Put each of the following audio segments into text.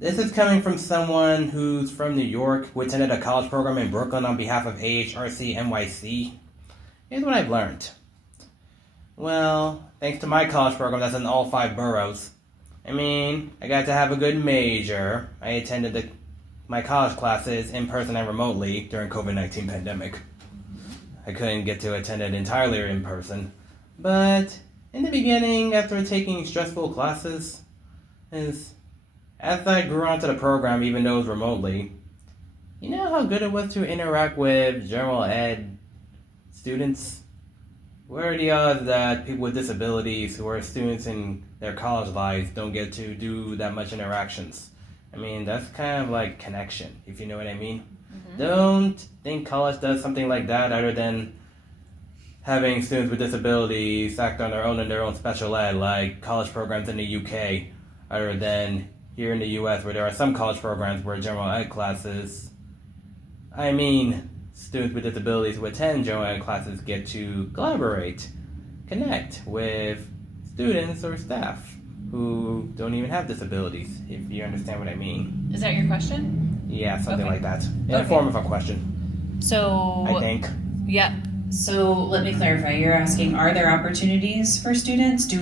This is coming from someone who's from New York, who attended a college program in Brooklyn on behalf of AHRC NYC. Here's what I've learned. Well, thanks to my college program that's in all 5 boroughs. I got to have a good major. I attended my college classes in person and remotely during COVID-19 pandemic. I couldn't get to attend it entirely in person. But in the beginning, after taking stressful classes, as I grew onto the program, even though it was remotely, you know how good it was to interact with general ed students? What are the odds that people with disabilities who are students in their college lives don't get to do that much interactions? That's kind of like connection, if you know what I mean. Mm-hmm. Don't think college does something like that other than having students with disabilities act on their own in their own special ed, like college programs in the UK, other than here in the US, where there are some college programs where general ed classes, students with disabilities who attend general ed classes get to collaborate, connect with students or staff who don't even have disabilities, if you understand what I mean. Is that your question? Yeah, something like that. In the form of a question. So, I think. Yeah. So let me clarify. You're asking, are there opportunities for students? Do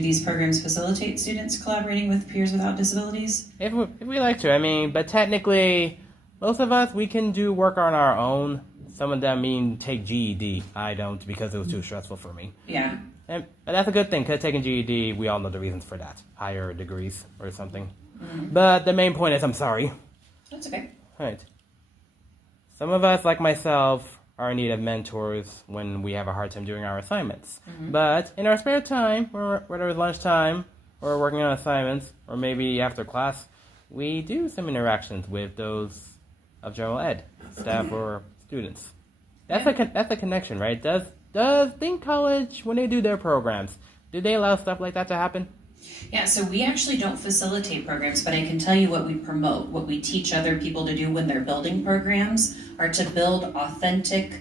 these programs facilitate students collaborating with peers without disabilities? If we like to, but technically, most of us, we can do work on our own. Some of them take GED. I don't, because it was too stressful for me. Yeah. But that's a good thing, because taking GED, we all know the reasons for that. Higher degrees or something. Mm-hmm. But the main point is, I'm sorry. That's okay. Right. Some of us, like myself, are in need of mentors when we have a hard time doing our assignments. Mm-hmm. But in our spare time, whether it's lunchtime, or working on assignments, or maybe after class, we do some interactions with those of general ed, staff or students. That's a connection, right? Does Think College, when they do their programs, do they allow stuff like that to happen? Yeah, so we actually don't facilitate programs, but I can tell you what we promote, what we teach other people to do when they're building programs, are to build authentic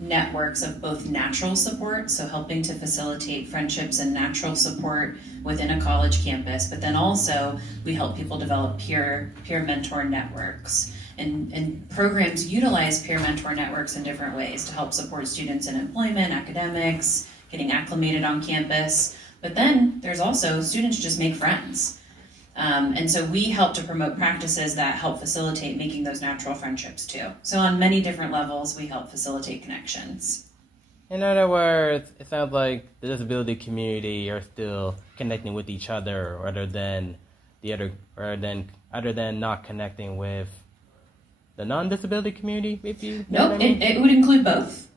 networks of both natural support, so helping to facilitate friendships and natural support within a college campus, but then also we help people develop peer mentor networks. And programs utilize peer mentor networks in different ways to help support students in employment, academics, getting acclimated on campus. But then there's also students just make friends. And so we help to promote practices that help facilitate making those natural friendships too. So on many different levels, we help facilitate connections. In other words, it sounds like the disability community are still connecting with each other other than not connecting with the non-disability community, if you know Nope, it would include both.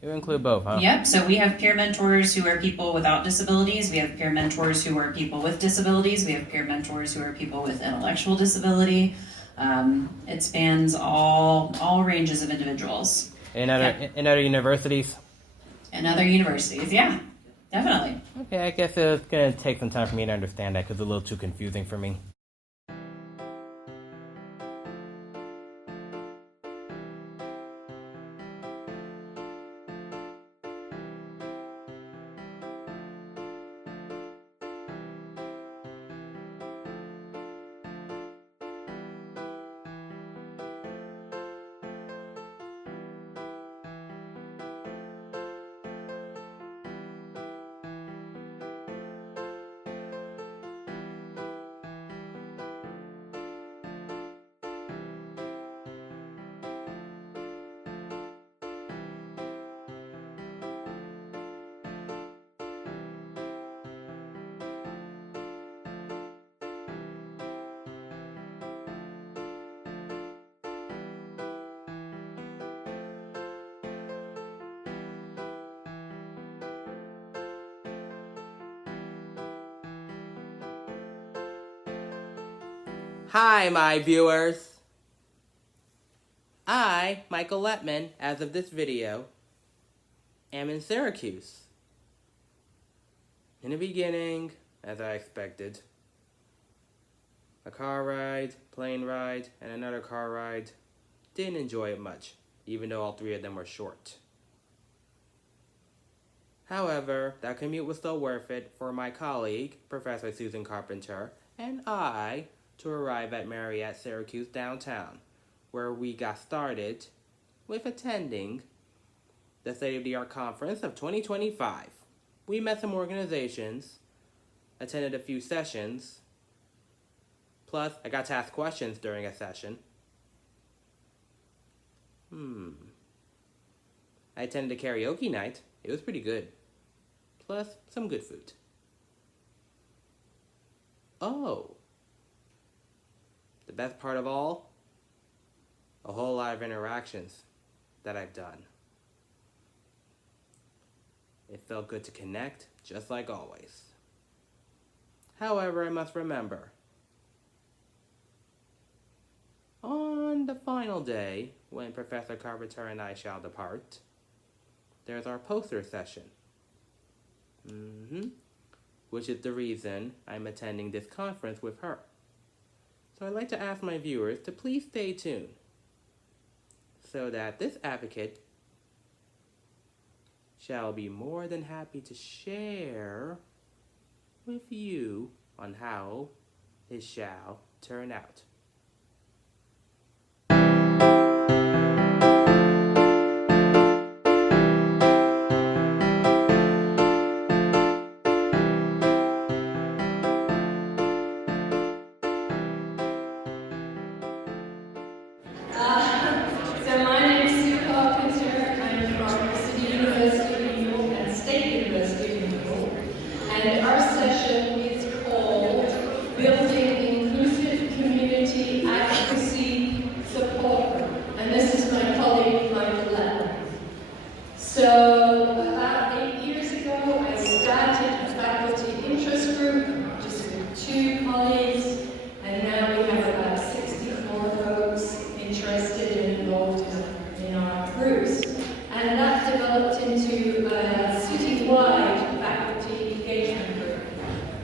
It would include both, huh? Yep, so we have peer mentors who are people without disabilities. We have peer mentors who are people with disabilities. We have peer mentors who are people with intellectual disability. It spans all ranges of individuals. In other universities? In other universities, yeah, definitely. Okay, I guess it's going to take some time for me to understand that because it's a little too confusing for me. Hi, my viewers. I, Michael Lettman, as of this video, am in Syracuse. In the beginning, as I expected, a car ride, plane ride, and another car ride. Didn't enjoy it much, even though all 3 of them were short. However, that commute was still worth it for my colleague, Professor Susan Carpenter, and I, to arrive at Marriott Syracuse downtown, where we got started with attending the State of the Art Conference of 2025. We met some organizations, attended a few sessions, plus I got to ask questions during a session. I attended a karaoke night. It was pretty good. Plus some good food. Oh, the best part of all, a whole lot of interactions that I've done. It felt good to connect, just like always. However, I must remember, on the final day, when Professor Carpenter and I shall depart, there's our poster session. Which is the reason I'm attending this conference with her. So I'd like to ask my viewers to please stay tuned so that this advocate shall be more than happy to share with you on how it shall turn out. So my name is Susan Carpenter. I'm from City University of New York and State University of New York. And our session is called Building Inclusive Community Advocacy Support Group. And this is my colleague, Michael Lettman. So about 8 years ago, I started a faculty interest group just with 2 colleagues. And now we have about 64 folks interested and involved in our groups. And that developed into a city-wide faculty engagement group.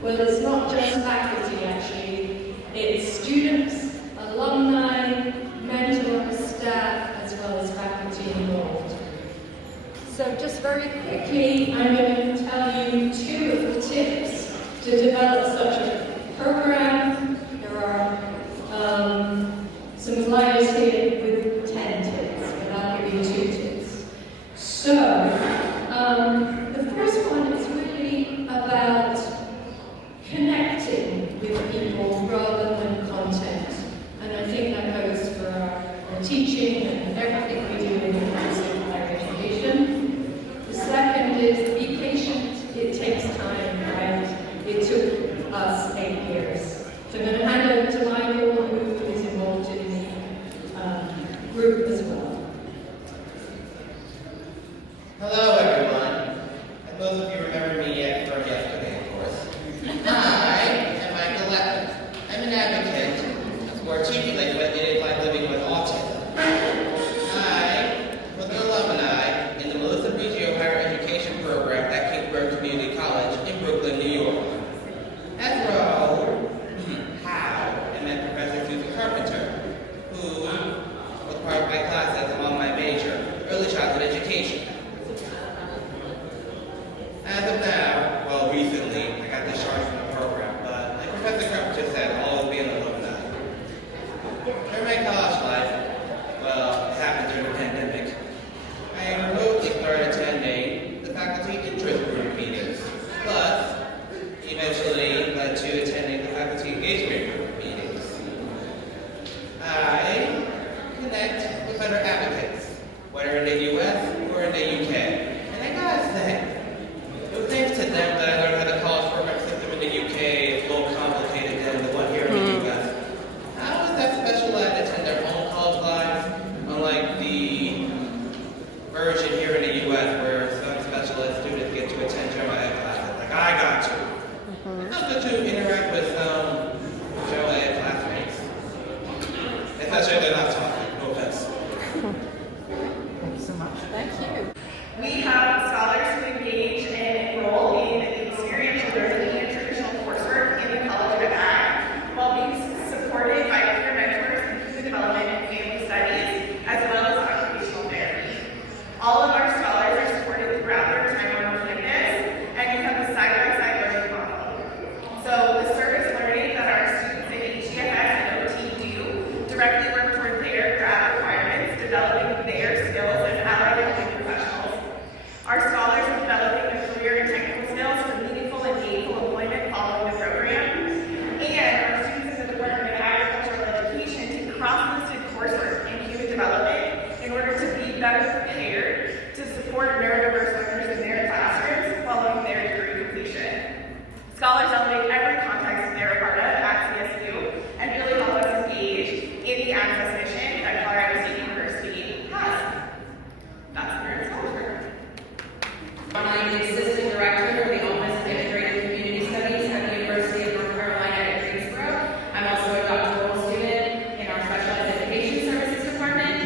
Well, it's not just faculty, actually. It's students, alumni, mentors, staff, as well as faculty involved. So just very quickly, I'm going to tell you 2 of the tips to develop such a program. There are some flyers here with 10 tips, but I'll give you 2 tips. So, the first one is really about connecting with people rather than content. And I think that goes for our teaching and everything we do in inclusive higher education. The second is be patient. It takes time, right? It took us 8 years. So I'm going to hand over to Michael, who is involved in the I'm the Assistant Director for the Office of Integrated Community Studies at the University of North Carolina at Greensboro. I'm also a doctoral student in our Specialized Education Services Department.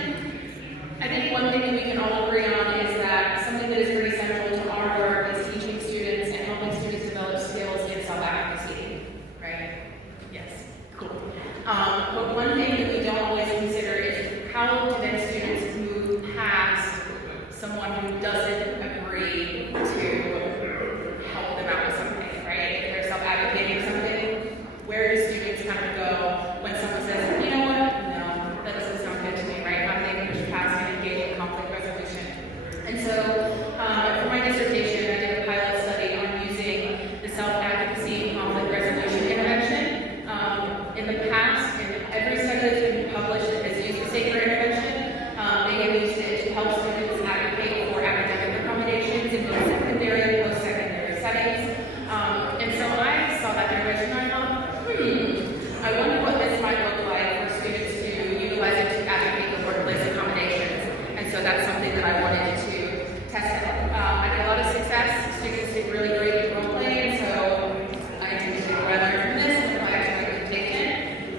I think one thing that we can all agree on is that something that is pretty central to our work is teaching students and helping students develop skills in self-advocacy, right? Yes, cool. But one thing that we don't always consider is how do then students move past someone who doesn't agree to help them out with something, right? If they're self-advocating something, where do students kind of go when someone says, you know what, no, that doesn't sound good to me, right? How do they push past and engage in conflict resolution? And so, for my dissertation, I did a pilot study on using the self-advocacy conflict resolution intervention. In the past, in every study that's been published that has used the SACR intervention, they have used it to help students advocate for academic accommodations in both secondary and post-secondary settings. And so I saw that intervention and I thought, I wonder what this might look like for students to utilize it to advocate for workplace accommodations. And so that's something that I wanted to test out. I had a lot of success. Students did really great in role play, and so I did what I learned from this and I actually take it.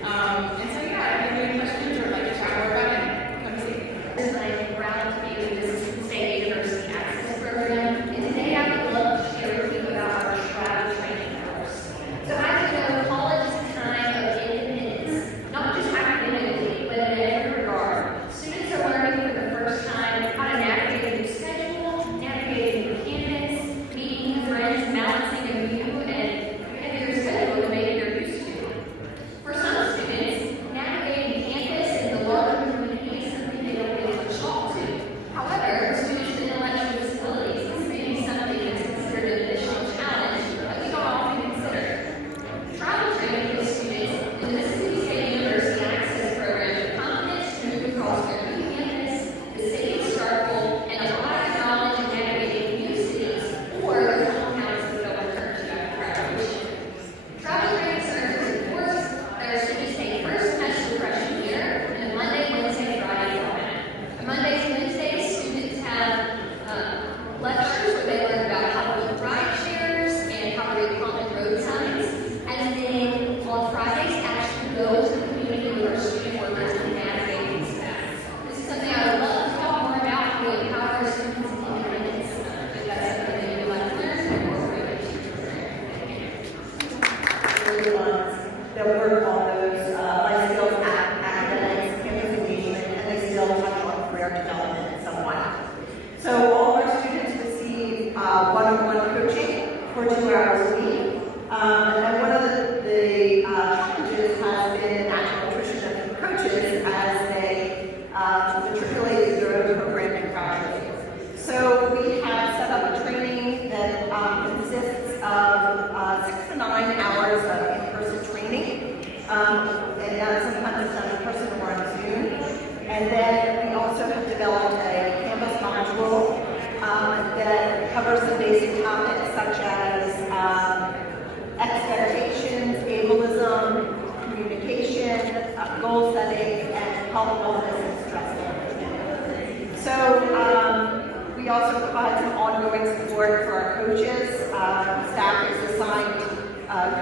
And so yeah, if you have any questions or like to chat more about it, come see me. I'm proud to be with this State University Access Program, and today I would love to share with you about our travel training course. So as you know, college is a time of independence, not just academically, but in every regard. Students are learning for the first time how to navigate a new schedule, navigate a new campus, meet new friends, balancing a new and heavier schedule than maybe they're used to. For some students, navigating campus and the larger community is something they don't really want to talk to. However, for students with intellectual disabilities, this may be something that's considered an additional challenge that we don't often consider. Travel training gives students in the Mississippi State University Access Program the confidence to move across their new campus, the city of Starkville, and a lot of knowledge in navigating new cities or their hometowns that they'll return to after graduation. Travel training serves as a course that our students take first semester freshman year, and Monday, Wednesday, Friday format. On Mondays and Wednesdays, students have lectures where they learn about how to use ride shares and how to read common road signs. And then on Fridays, actually go to the community with our student workers and navigate these paths. This is something I would love to talk more about, to empower our students in independence. If that's something that you would like to learn, so incorporate the ones that work on those life skills, academics, campus engagement, and they still touch on career development in some way. So all of our students receive one-on-one coaching for 2 hours a week. And one of the challenges has been natural attrition of coaches as they matriculate their own program and graduate. So we have set up a training that consists of 6 to 9 hours of in-person training, and sometimes it's done in person or on Zoom. And then we also have developed a Canvas module that covers some basic topics such as expectations, ableism, communication, goal setting, and health, wellness, and stress management. So we also provide some ongoing support for our coaches. Staff is assigned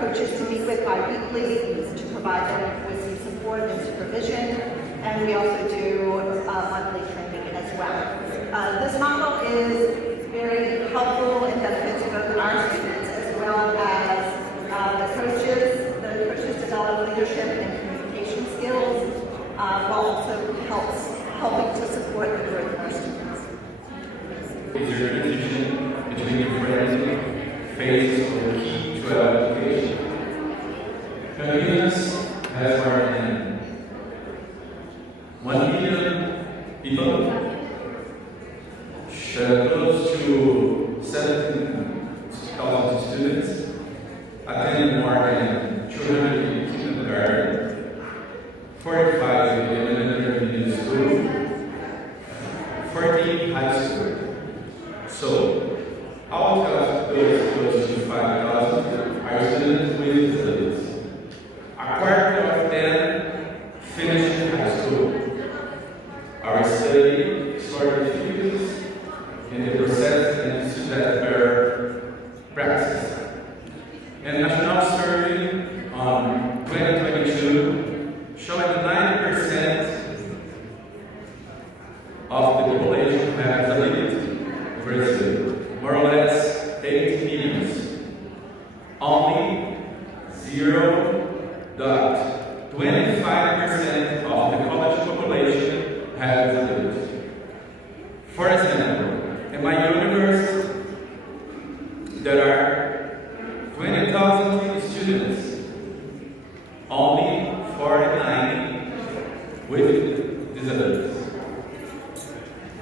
coaches to meet with bi-weekly to provide them with some support and supervision. And we also do monthly training as well. This model is very helpful and benefits both our students as well as the coaches. The coaches develop leadership and communication skills, while also helping to support the growth of our students. Is there a connection between your friendly phase of the key to education? Campinas has more than 1 million people, close to 17,000 students, attend more than 200 kindergarten, 45 elementary middle school, 14 high school. So, out of those close to 5,000 are students with disabilities. A quarter of them finished high school. Our study explored difficulties in the process and student there are 20,000 students, only 49 with disabilities.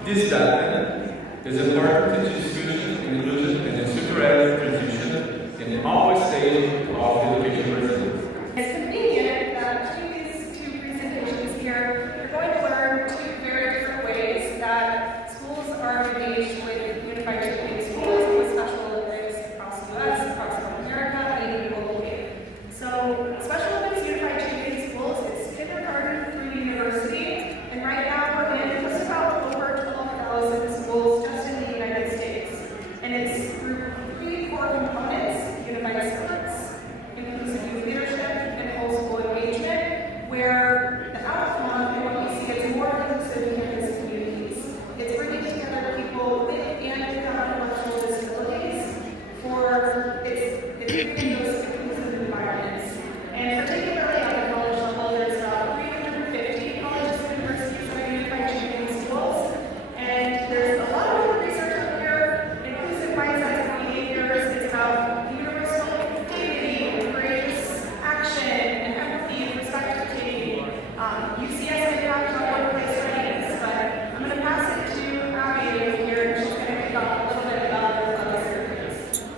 This data is important to discussion, inclusion, and structural transition in all stages of education process. It's convenient that between these two presentations here, you're going to learn two very different ways that schools are engaged with unified community schools with special Olympics across the U.S., across North America, and even globally. So, Special Olympics Unified Community Schools is kindergarten through university, and right now we're in just about over 12,000 schools just in the United States. And it's through three core components: unified sports, inclusive youth leadership, and whole school engagement, where the outcome and what we see is more inclusive campus communities. It's bringing together people with and without intellectual disabilities for it's creating those inclusive environments. And particularly at the college level, there's about 350 colleges and universities that are unified community schools. And there's a lot of research out here, inclusive mindsets and behaviors. It's about universal dignity, courageous action, and empathy, and perspective taking. UCS impact on workplace readiness, but I'm going to pass it to Abby over here, and she's going to kick off a little bit about Syracuse.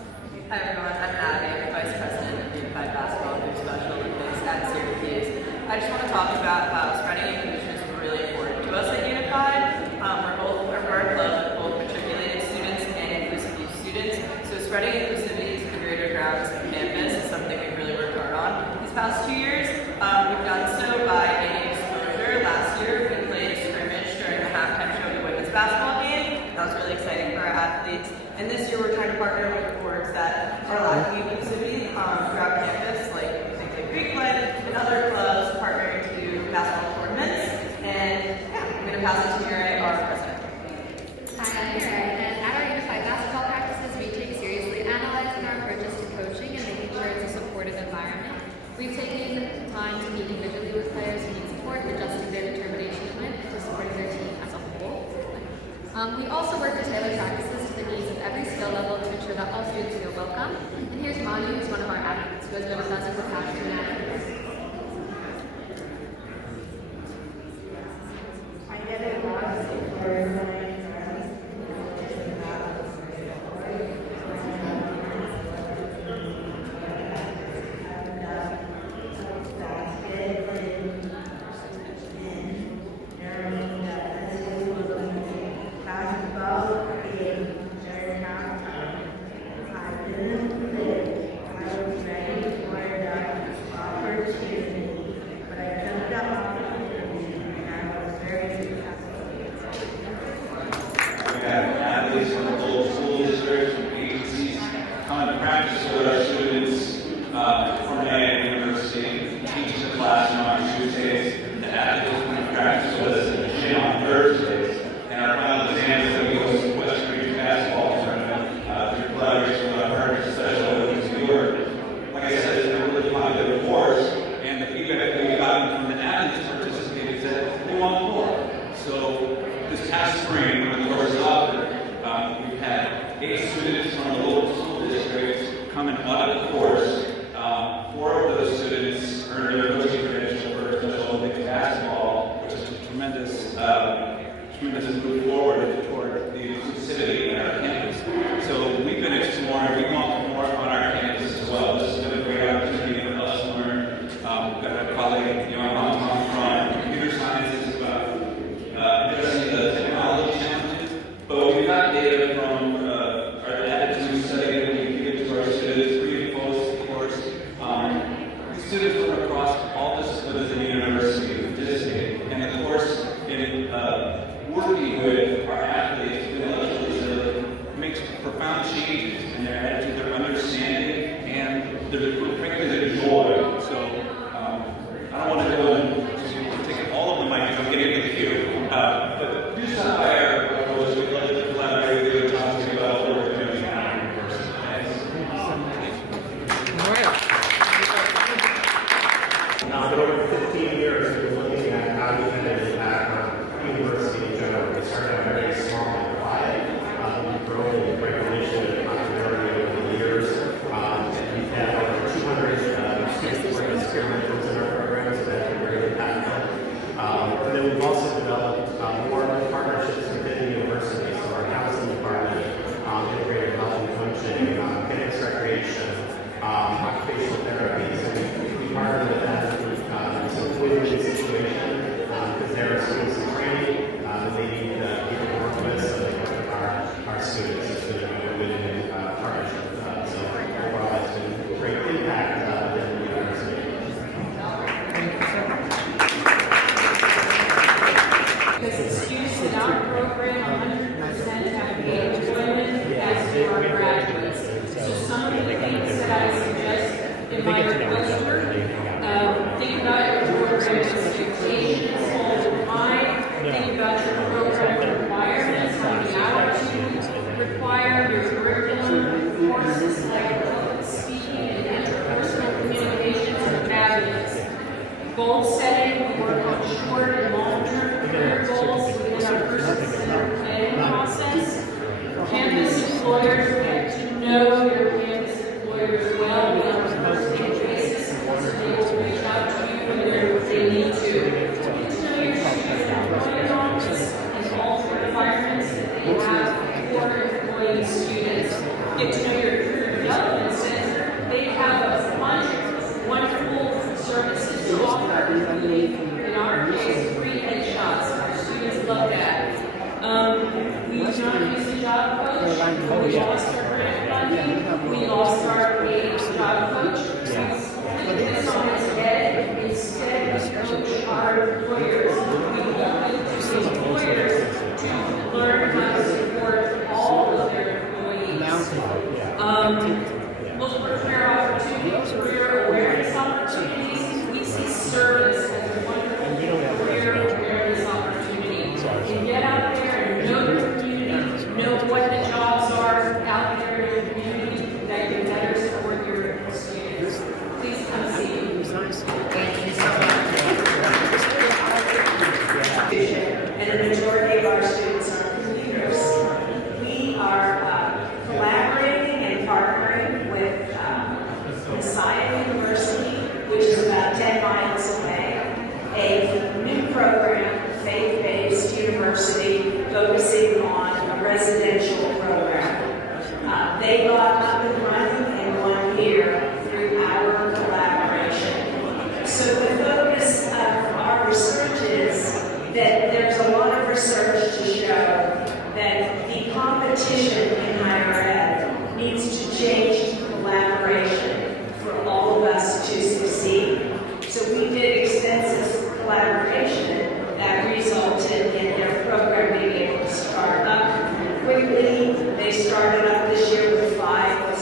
Hi everyone, I'm Abby. I'm the Vice President of Unified Basketball through Special Olympics at Syracuse. I just want to talk about how spreading inclusion is really important to us at Unified. We're a club with both matriculated students and inclusive youth students. So spreading inclusivity to the greater grounds of campus is something we've really worked hard on these past 2 years. We've done so by gaining exposure. Last year we played scrimmage during the halftime show of the women's basketball game. That was really exciting for our athletes. And this year we're trying to partner with orgs that are lacking inclusivity throughout campus, like things like Greek Life and other clubs partnering to do basketball tournaments. And yeah, I'm going to pass it to Mirai, our president. Hi, I'm Mirai, and at our Unified Basketball practices, we take seriously analyzing our approaches to coaching and making sure it's a supportive environment. We've taken time to meet individually with players who need support, adjusting their determination to supporting their team as a whole. We also work to tailor practices to the needs of every skill level to ensure that all students feel welcome. And here's Manu, who's one of our advocates, who has been with us for the past 2.5 years. I get it lots for athletes from local school districts, from agencies, come to practice with our students from the university, teach the class on Tuesdays. The athletes come to practice with us in the gym on Thursdays. And our final exams that we host the West Region basketball tournament through collaboration with our partners, Special Olympics New York. Like I said, it's been a really popular course, and the feedback that we've gotten from the athletes participating is that they want more. So this past spring, when the course was offered, we've had 8 students from the local school districts come and audit the course. 4 of those students earned their coaching credential for Special Olympics basketball, which is a tremendous move forward toward the inclusivity in our campus. So we've been exploring, we want more on our campus as well. This has been a great opportunity for us to learn. We've got a colleague, from computer sciences about addressing the technology challenges, but we've got data from our attitude study that we give to our students pre and post the course. These students from across all disciplines in the university participate, and the course in working with our athletes with intellectual disability makes profound changes in their attitude, their understanding, and frankly their joy. So I don't want to go and take all of the mics, I'm getting to the queue. But do stop by our course. We'd love to collaborate with you and talk to you about what we're doing at our university. Now, for over 15 years, we've been looking at how we can impact our university in general. We started out very small and quiet. We've grown in recognition and popularity over the years. goal setting, we work on short and long-term career goals within our personal planning process. Campus employers get to know your campus employers well on a first-name basis, so they will reach out to you when they need to. Get to know your student employer office and all the requirements that they have for employing students. Get to know your career development center. They have a bunch of wonderful services to offer, including, in our case, free headshots. Our students love that. We don't use a job coach. We lost our grant funding. We lost our paid job coach. We put this on its head. Instead, we coach our employers. We want the employers to learn how to support all of their employees. Look for career opportunities, career awareness opportunities. We see service as a wonderful career awareness opportunity. And get out there and know your community, know what the jobs are out there in your community that can better support your students. Please come see me. Thank you so much. And the majority of our students are commuters. We are collaborating and partnering with Messiah University, which is about 10 miles away, a new program, faith-based university focusing on a residential program. They got up and running in 1 year through our collaboration. So the focus of our research is that there's a lot of research to show that the competition in higher ed needs to change to collaboration for all of us to succeed. So we did extensive collaboration that resulted in their program being able to start up quickly. They started up this year with 5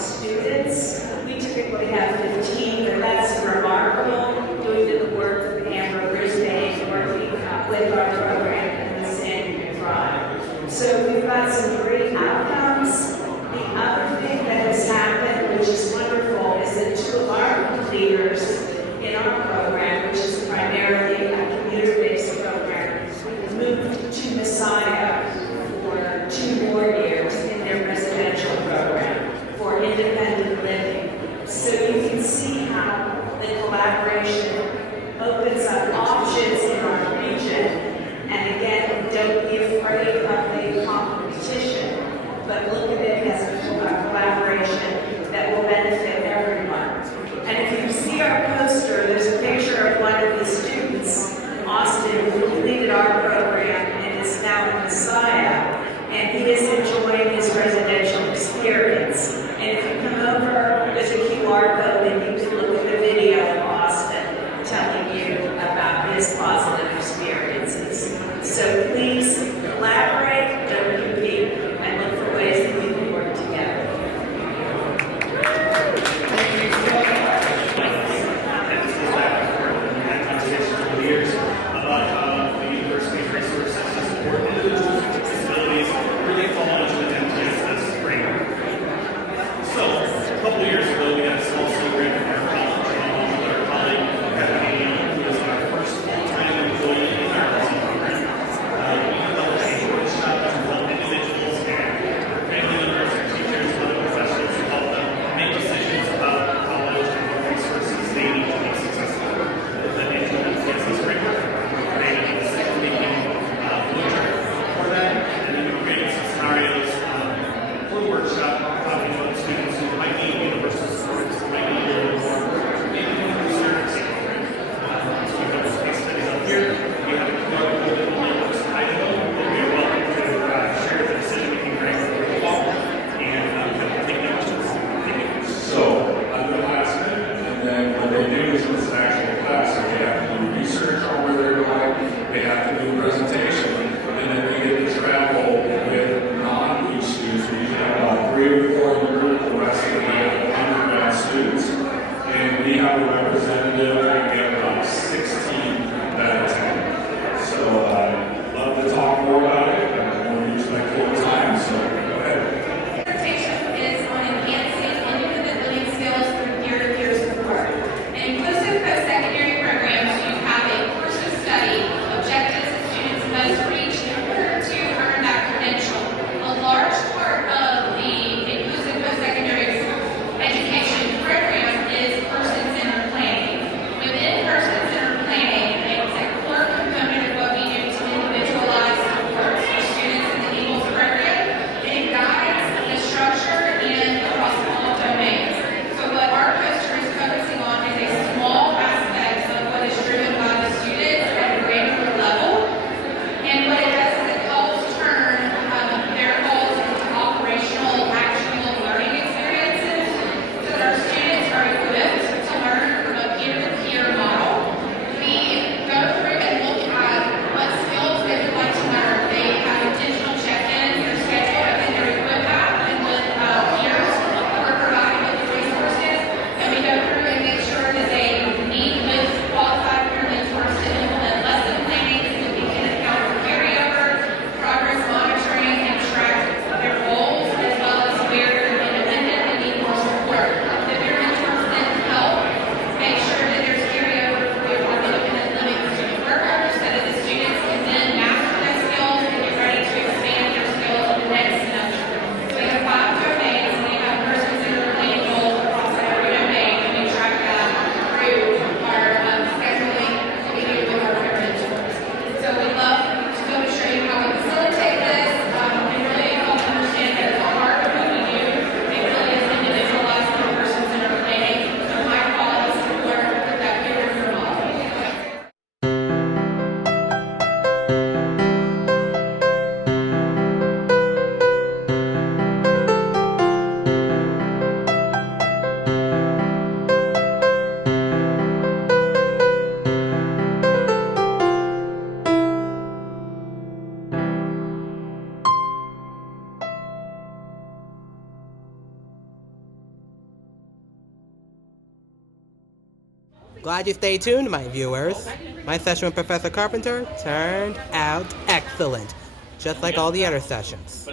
Glad you stayed tuned, my viewers. My session with Professor Carpenter turned out excellent, just like all the other sessions.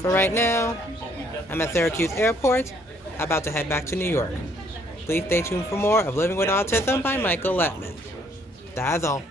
For right now, I'm at Syracuse Airport, about to head back to New York. Please stay tuned for more of Living with Autism by Michael Lettman. That's all.